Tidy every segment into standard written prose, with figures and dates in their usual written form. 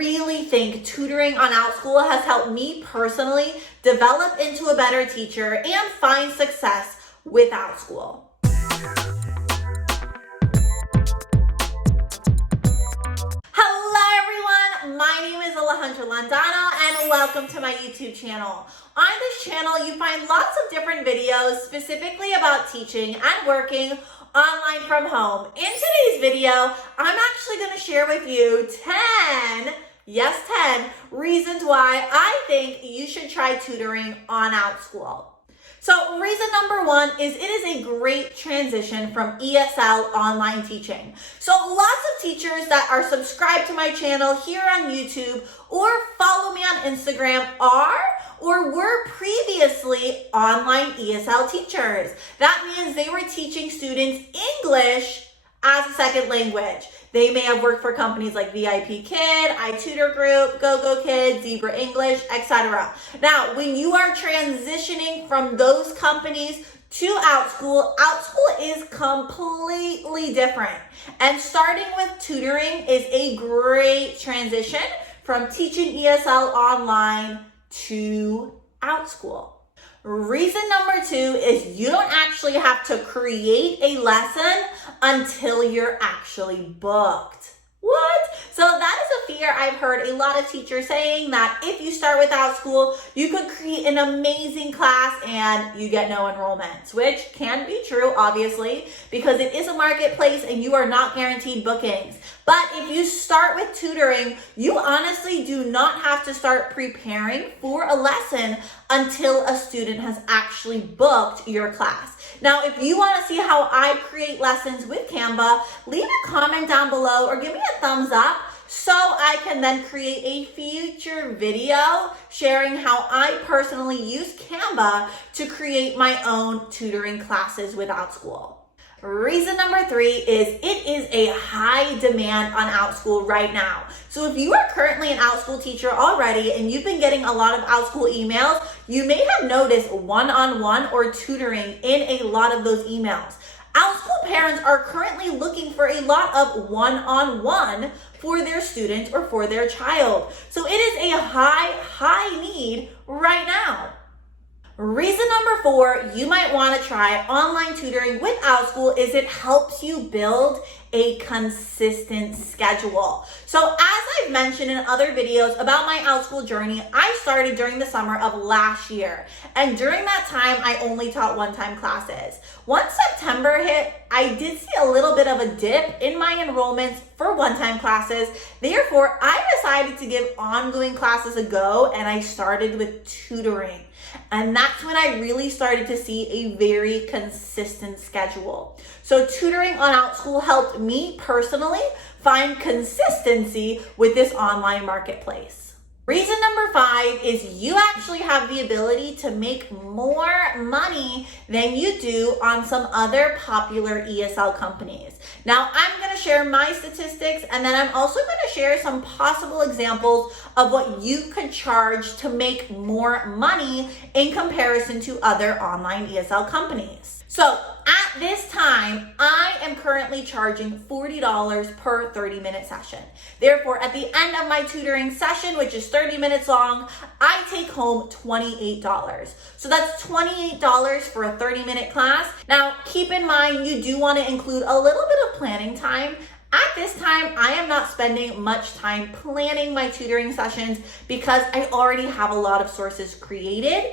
really think tutoring on Outschool has helped me personally develop into a better teacher and find success with Outschool. Hello everyone, my name is Alejandra Landano and welcome to my YouTube channel. On this channel, you find lots of different videos specifically about teaching and working online from home. In today's video, I'm actually going to share with you 10 reasons why I think you should try tutoring on Outschool. So reason number one is it is a great transition from ESL online teaching. So lots of teachers that are subscribed to my channel here on YouTube or follow me on Instagram are or were previously online ESL teachers. That means they were teaching students English as a second language. They may have worked for companies like VIPKID, Tutor Group, GOGOKID, Zebra English, etc. Now, when you are transitioning from those companies to Outschool, Outschool is completely different. And starting with tutoring is a great transition from teaching ESL online to Outschool. Reason number two is you don't actually have to create a lesson until you're actually booked. What? So that is a fear I've heard a lot of teachers saying, that if you start with Outschool, you could create an amazing class and you get no enrollments, which can be true, obviously, because it is a marketplace and you are not guaranteed bookings. But if you start with tutoring, you honestly do not have to start preparing for a lesson until a student has actually booked your class. Now, if you want to see how I create lessons with Canva, leave a comment down below or give me a thumbs up so I can then create a future video sharing how I personally use Canva to create my own tutoring classes with Outschool. Reason number three is it is a high demand on Outschool right now. So if you are currently an Outschool teacher already and you've been getting a lot of Outschool emails, you may have noticed one-on-one or tutoring in a lot of those emails. Outschool parents are currently looking for a lot of one-on-one for their student or for their child. So it is a high need right now. Reason number four, you might want to try online tutoring with Outschool is it helps you build a consistent schedule. So as I've mentioned in other videos about my Outschool journey, I started during the summer of last year. And during that time, I only taught one-time classes. Once September hit, I did see a little bit of a dip in my enrollments for one-time classes. Therefore, I decided to give ongoing classes a go and I started with tutoring. And that's when I really started to see a very consistent schedule. So tutoring on Outschool helped me personally find consistency with this online marketplace. Reason number five is you actually have the ability to make more money than you do on some other popular ESL companies. Now, I'm going to share my statistics and then I'm also going to share some possible examples of what you could charge to make more money in comparison to other online ESL companies. So at this time, I am currently charging $40 per 30-minute session. Therefore, at the end of my tutoring session, which is 30 minutes long, I take home $28. So that's $28 for a 30-minute class. Now, keep in mind, you do want to include a little bit of planning time. At this time, I am not spending much time planning my tutoring sessions because I already have a lot of sources created.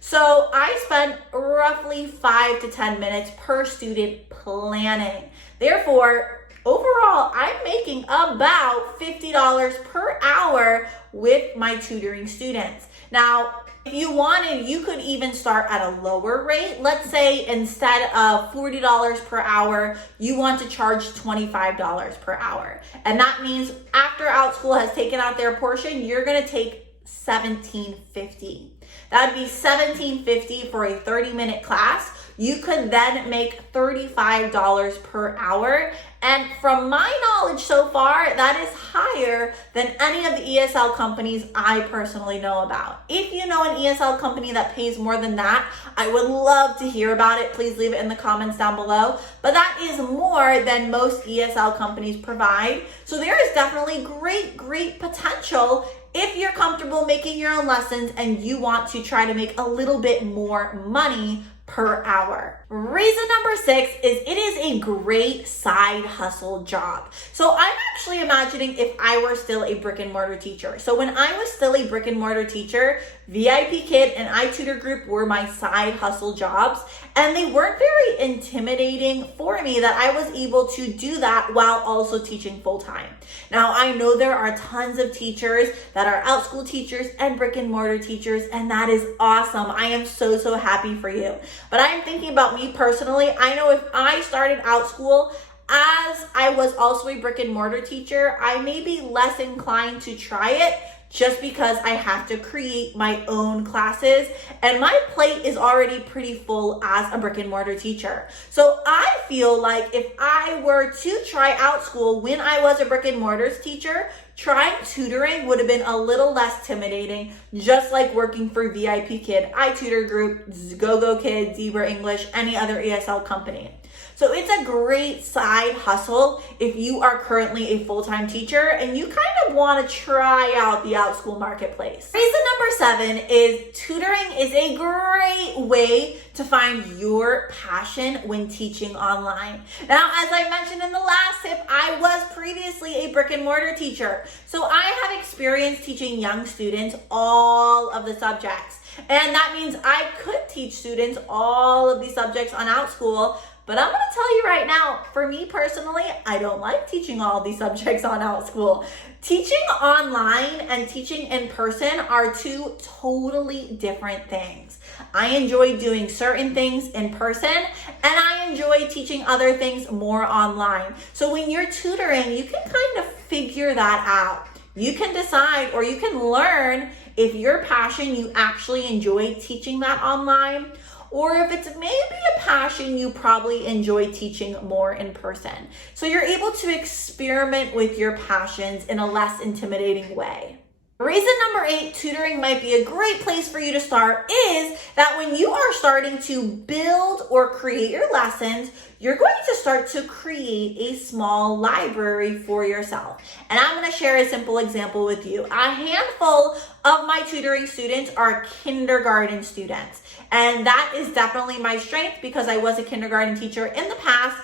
So I spend roughly 5 to 10 minutes per student planning. Therefore, overall, I'm making about $50 per hour with my tutoring students. Now, if you wanted, you could even start at a lower rate. Let's say instead of $40 per hour, you want to charge $25 per hour. And that means after Outschool has taken out their portion, you're going to take $17.50. That would be $17.50 for a 30-minute class. You could then make $35 per hour. And from my knowledge so far, that is higher than any of the ESL companies I personally know about. If you know an ESL company that pays more than that, I would love to hear about it. Please leave it in the comments down below. But that is more than most ESL companies provide. So there is definitely great potential if you're comfortable making your own lessons and you want to try to make a little bit more money per hour. Reason number 6 is it is a great side hustle job. So I'm actually imagining if I were still a brick and mortar teacher. So when I was still a brick and mortar teacher, VIPKID and Tutor Group were my side hustle jobs, and they weren't very intimidating for me that I was able to do that while also teaching full time. Now I know there are tons of teachers that are Outschool teachers and brick and mortar teachers, and that is awesome. I am so happy for you. But I'm thinking about me personally. I know if I started Outschool as I was also a brick and mortar teacher, I may be less inclined to try it just because I have to create my own classes and my plate is already pretty full as a brick and mortar teacher. So I feel like if I were to try Outschool when I was a brick and mortars teacher, trying tutoring would have been a little less intimidating, just like working for VIPKID, Tutor Group, GOGOKID, Zebra English, any other ESL company. So it's a great side hustle if you are currently a full-time teacher and you kind of want to try out the Outschool marketplace. Reason number 7 is tutoring is a great way to find your passion when teaching online. Now, as I mentioned in the last tip, I was previously a brick and mortar teacher. So I have experience teaching young students all of the subjects. And that means I could teach students all of these subjects on Outschool. But I'm going to tell you right now, for me personally, I don't like teaching all these subjects on Outschool. Teaching online and teaching in person are two totally different things. I enjoy doing certain things in person, and I enjoy teaching other things more online. So when you're tutoring, you can kind of figure that out. You can decide, or you can learn if your passion, you actually enjoy teaching that online, or if it's maybe a passion you probably enjoy teaching more in person. So you're able to experiment with your passions in a less intimidating way. Reason number 8, tutoring might be a great place for you to start is that when you are starting to build or create your lessons, you're going to start to create a small library for yourself. And I'm going to share a simple example with you. A handful of my tutoring students are kindergarten students. And that is definitely my strength because I was a kindergarten teacher in the past.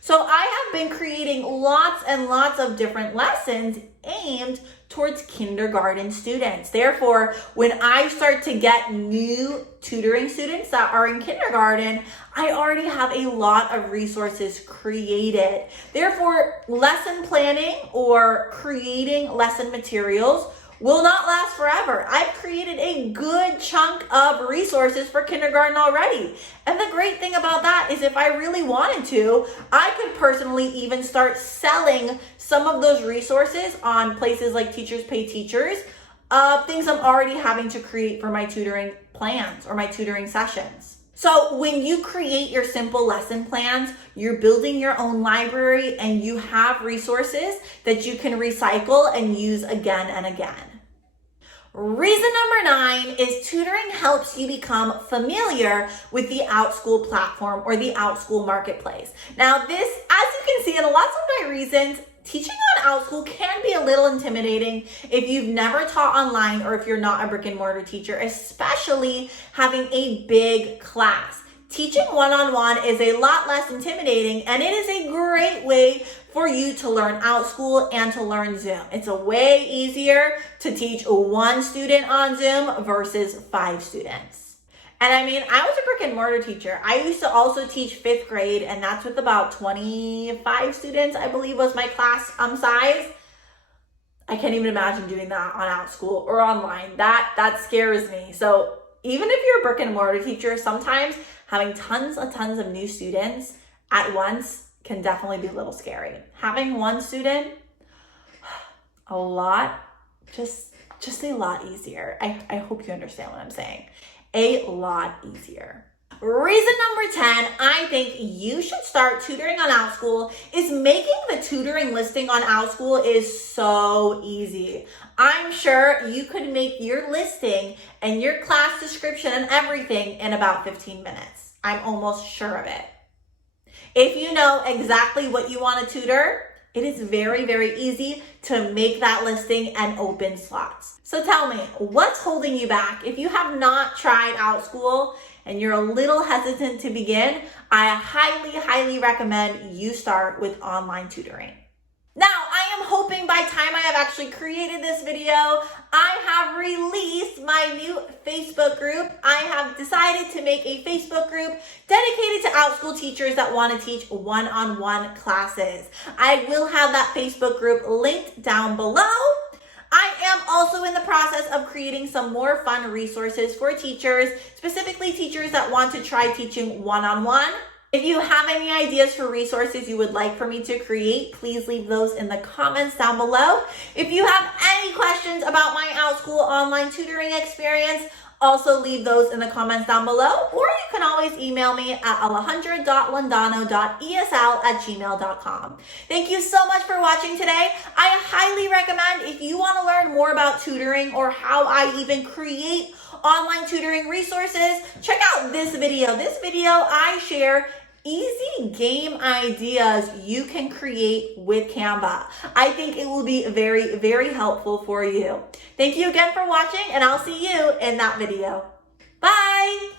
So I have been creating lots and lots of different lessons aimed towards kindergarten students. Therefore, when I start to get new tutoring students that are in kindergarten, I already have a lot of resources created. Therefore, lesson planning or creating lesson materials will not last forever. I've created a good chunk of resources for kindergarten already. And the great thing about that is if I really wanted to, I could personally even start selling some of those resources on places like Teachers Pay Teachers, things I'm already having to create for my tutoring plans or my tutoring sessions. So when you create your simple lesson plans, you're building your own library and you have resources that you can recycle and use again and again. Reason number 9 is tutoring helps you become familiar with the Outschool platform or the Outschool marketplace. Now this, as you can see in lots of my reasons, teaching on Outschool can be a little intimidating if you've never taught online or if you're not a brick and mortar teacher, especially having a big class. Teaching one-on-one is a lot less intimidating, and it is a great way for you to learn Outschool and to learn Zoom. It's a way easier to teach 1 student on Zoom versus 5 students. And I mean, I was a brick and mortar teacher. I used to also teach 5th grade, and that's with about 25 students, I believe was my class size. I can't even imagine doing that on Outschool or online. That scares me. So even if you're a brick and mortar teacher, sometimes having tons of new students at once can definitely be a little scary. Having 1 student, a lot, just just a lot easier. I hope you understand what I'm saying. A lot easier. Reason number 10, I think you should start tutoring on Outschool is making the tutoring listing on Outschool is so easy. I'm sure you could make your listing and your class description and everything in about 15 minutes. I'm almost sure of it. If you know exactly what you want to tutor, it is very, very easy to make that listing and open slots. So tell me, what's holding you back? If you have not tried Outschool and you're a little hesitant to begin, I highly, highly recommend you start with online tutoring. Now, I am hoping by the time I have actually created this video, I have released my new Facebook group. I have decided to make a Facebook group dedicated to Outschool teachers that want to teach one-on-one classes. I will have that Facebook group linked down below. I am also in the process of creating some more fun resources for teachers, specifically teachers that want to try teaching one-on-one. If you have any ideas for resources you would like for me to create, please leave those in the comments down below. If you have any questions about my Outschool online tutoring experience, also leave those in the comments down below, or you can always email me at alejandra.landano.esl@gmail.com. Thank you so much for watching today. I highly recommend if you want to learn more about tutoring or how I even create online tutoring resources, check out this video. This video I share easy game ideas you can create with Canva. I think it will be very, very helpful for you. Thank you again for watching, and I'll see you in that video. Bye!